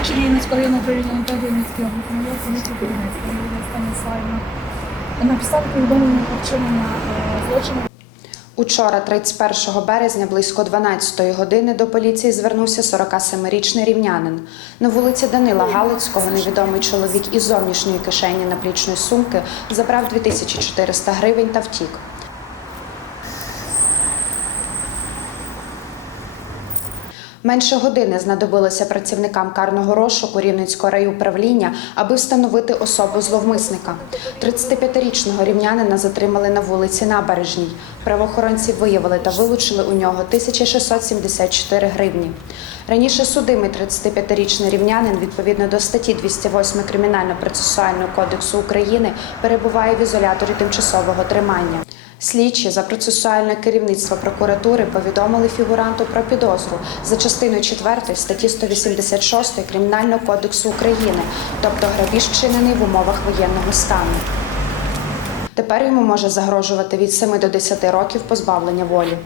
Слідчі Рівненського районного управління МВД Рівненської області, моя поліція Кузнецька, Юлія Станіславівна. На підставі повідомлення про вчинення е, злочину Учора, 31 березня, близько 12-ї години до поліції звернувся 47-річний рівнянин. На вулиці Данила Галицького невідомий чоловік із зовнішньої кишені наплічної сумки забрав 2400 гривень та втік. Менше години знадобилося працівникам карного розшуку Рівненського райуправління, аби встановити особу зловмисника. 35-річного рівнянина затримали на вулиці Набережній. Правоохоронці виявили та вилучили у нього 1674 гривні. Раніше судимий 35-річний рівнянин відповідно до статті 208 Кримінально-процесуального кодексу України перебуває в ізоляторі тимчасового тримання. Слідчі за процесуальне керівництво прокуратури повідомили фігуранту про підозру за частиною 4 статті 186 Кримінального кодексу України, тобто грабіж вчинений в умовах воєнного стану. Тепер йому може загрожувати від 7 до 10 років позбавлення волі.